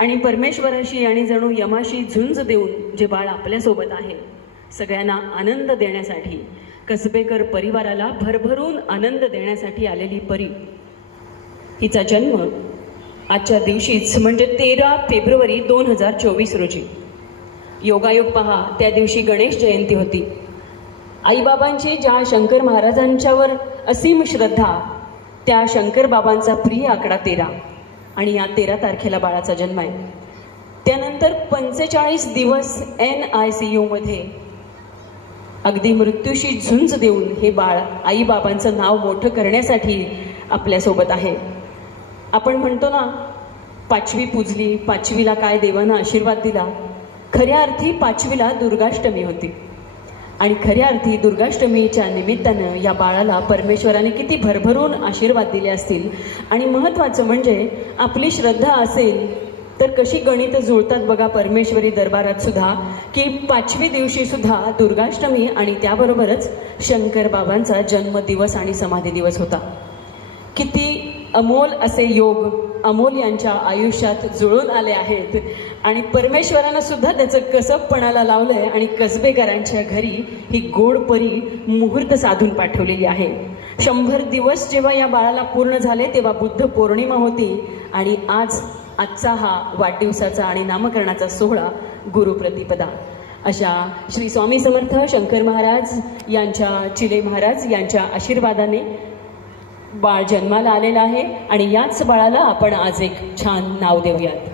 आणि परमेश्वराशी आणि जणू यमाशी झुंज देऊन जे बाळ आपल्यासोबत आहे, सगळ्यांना आनंद देण्यासाठी, कसबेकर परिवाराला भरभरून आनंद देण्यासाठी आलेली परी, हिचा जन्म आजच्या दिवशीच म्हणजे 13 फेब्रुवारी 2024 रोजी. योगायोग पहा, त्या दिवशी गणेश जयंती होती. आईबाबांची ज्या शंकर महाराजांच्यावर असीम श्रद्धा, त्या शंकर बाबांचा प्रिय आकडा 13 आणि या 13 तारखेला बाळाचा जन्म आहे. त्यानंतर 45 दिवस NICU मध्ये अगदी मृत्यूशी झुंज देऊन हे बाळ आईबाबांचं नाव मोठं करण्यासाठी आपल्यासोबत आहे. आपण म्हणतो ना, 5वी पूजली, 5वीला काय देवानं आशीर्वाद दिला. खऱ्या अर्थी 5वीला दुर्गाष्टमी होती आणि खऱ्या अर्थी दुर्गाष्टमीच्या निमित्तानं या बाळाला परमेश्वराने किती भरभरून आशीर्वाद दिले असतील. आणि महत्त्वाचं म्हणजे आपली श्रद्धा असेल तर कशी गणित जुळतात बघा परमेश्वरी दरबारात सुद्धा, की 5वी दिवशी सुद्धा दुर्गाष्टमी आणि त्याबरोबरच शंकर बाबांचा जन्मदिवस आणि समाधी दिवस होता. किती अमोल असे योग अमोल यांच्या आयुष्यात जुळून आले आहेत आणि परमेश्वरानं सुद्धा त्याचं कसबपणाला लावलंय आणि कसबेकरांच्या घरी ही गोड परी मुहूर्त साधून पाठवलेली आहे. 100 दिवस जेव्हा या बाळाला पूर्ण झाले तेव्हा बुद्ध पौर्णिमा होती आणि आजचा हा वाढदिवसाचा आणि नामकरणाचा सोहळा गुरुप्रतिपदा. अशा श्री स्वामी समर्थ शंकर महाराज यांच्या चिले महाराज यांच्या आशीर्वादाने बाळ जन्माला आलेलं आहे आणि याच बाळाला आपण आज एक छान नाव देऊयात.